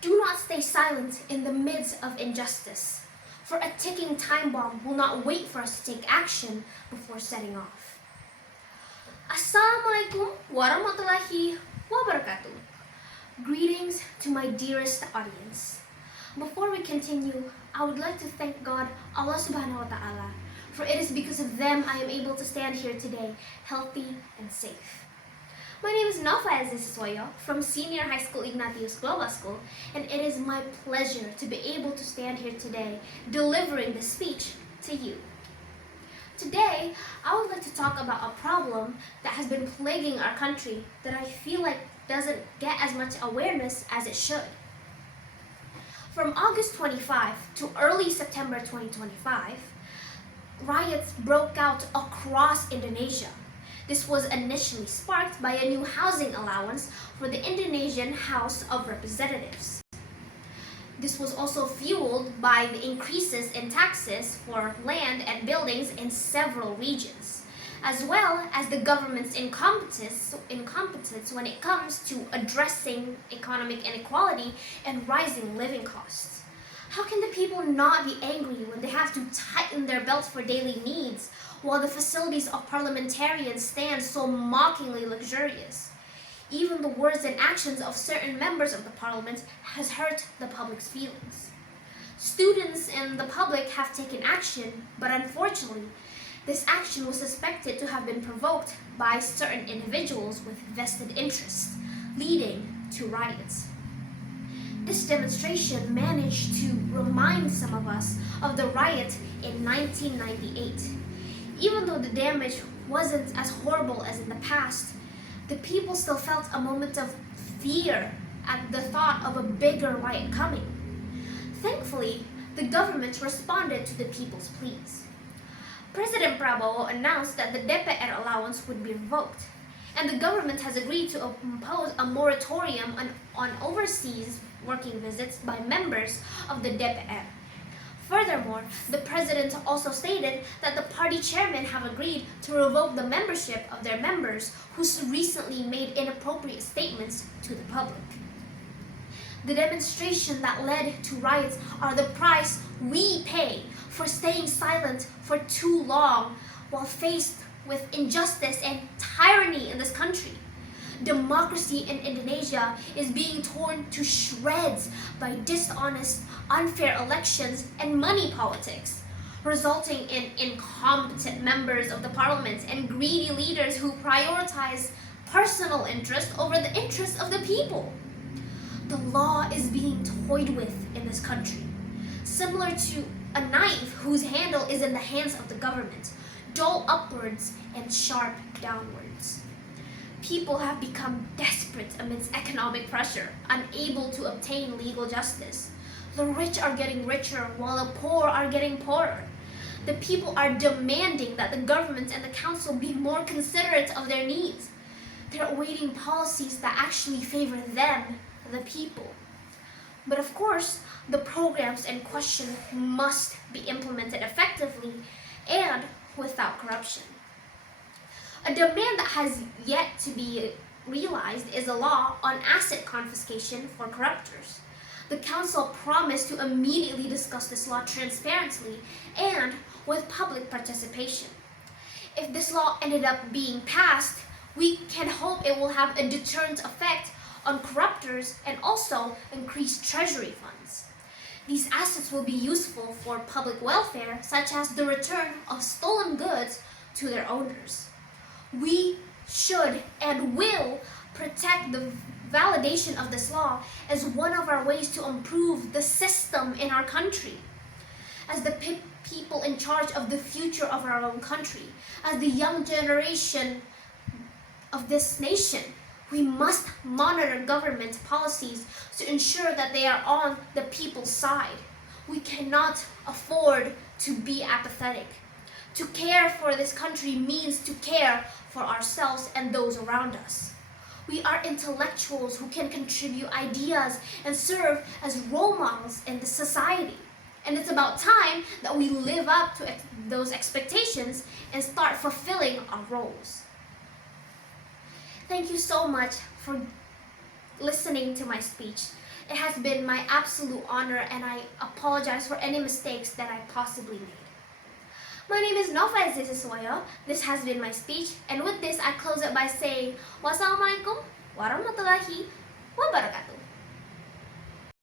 Do not stay silent in the midst of injustice, for a ticking time bomb will not wait for us to take action before setting off. Assalamualaikum warahmatullahi wabarakatuh. Greetings to my dearest audience. Before we continue, I would like to thank God, Allah subhanahu wa ta'ala, for it is because of them I am able to stand here today, healthy and safe. My name is Novayazhizn from Senior High School Ignatius Global School, and it is my pleasure to be able to stand here today delivering this speech to you. Today, I would like to talk about a problem that has been plaguing our country that I feel like doesn't get as much awareness as it should. From August 25 to early September 2025, riots broke out across Indonesia. This was initially sparked by a new housing allowance for the Indonesian House of Representatives. This was also fueled by the increases in taxes for land and buildings in several regions, as well as the government's incompetence when it comes to addressing economic inequality and rising living costs. How can the people not be angry when they have to tighten their belts for daily needs, while the facilities of parliamentarians stand so mockingly luxurious? Even the words and actions of certain members of the parliament has hurt the public's feelings. Students and the public have taken action, but unfortunately, this action was suspected to have been provoked by certain individuals with vested interests, leading to riots. This demonstration managed to remind some of us of the riot in 1998. Even though the damage wasn't as horrible as in the past, the people still felt a moment of fear at the thought of a bigger riot coming. Thankfully, the government responded to the people's pleas. President Prabowo announced that the DPR allowance would be revoked, and the government has agreed to impose a moratorium on overseas working visits by members of the DPR. Furthermore, the president also stated that the party chairmen have agreed to revoke the membership of their members who recently made inappropriate statements to the public. The demonstration that led to riots are the price we pay for staying silent for too long while faced with injustice and tyranny in this country. Democracy in Indonesia is being torn to shreds by dishonest, unfair elections and money politics, resulting in incompetent members of the parliament and greedy leaders who prioritize personal interest over the interests of the people. The law is being toyed with in this country, similar to a knife whose handle is in the hands of the government, dull upwards and sharp downwards. People have become desperate amidst economic pressure, unable to obtain legal justice. The rich are getting richer while the poor are getting poorer. The people are demanding that the government and the council be more considerate of their needs. They're awaiting policies that actually favor them, the people. But of course, the programs in question must be implemented effectively and without corruption. A demand that has yet to be realized is a law on asset confiscation for corruptors. The council promised to immediately discuss this law transparently and with public participation. If this law ended up being passed, we can hope it will have a deterrent effect on corruptors and also increase treasury funds. These assets will be useful for public welfare, such as the return of stolen goods to their owners. We should and will protect the validation of this law as one of our ways to improve the system in our country. As the people in charge of the future of our own country, as the young generation of this nation, we must monitor government policies to ensure that they are on the people's side. We cannot afford to be apathetic. To care for this country means to care for ourselves and those around us. We are intellectuals who can contribute ideas and serve as role models in the society. And it's about time that we live up to those expectations and start fulfilling our roles. Thank you so much for listening to my speech. It has been my absolute honor, and I apologize for any mistakes that I possibly made. My name is Novayazhizn Siswoyo. This has been my speech, and with this I close it by saying, Wassalamualaikum warahmatullahi wabarakatuh.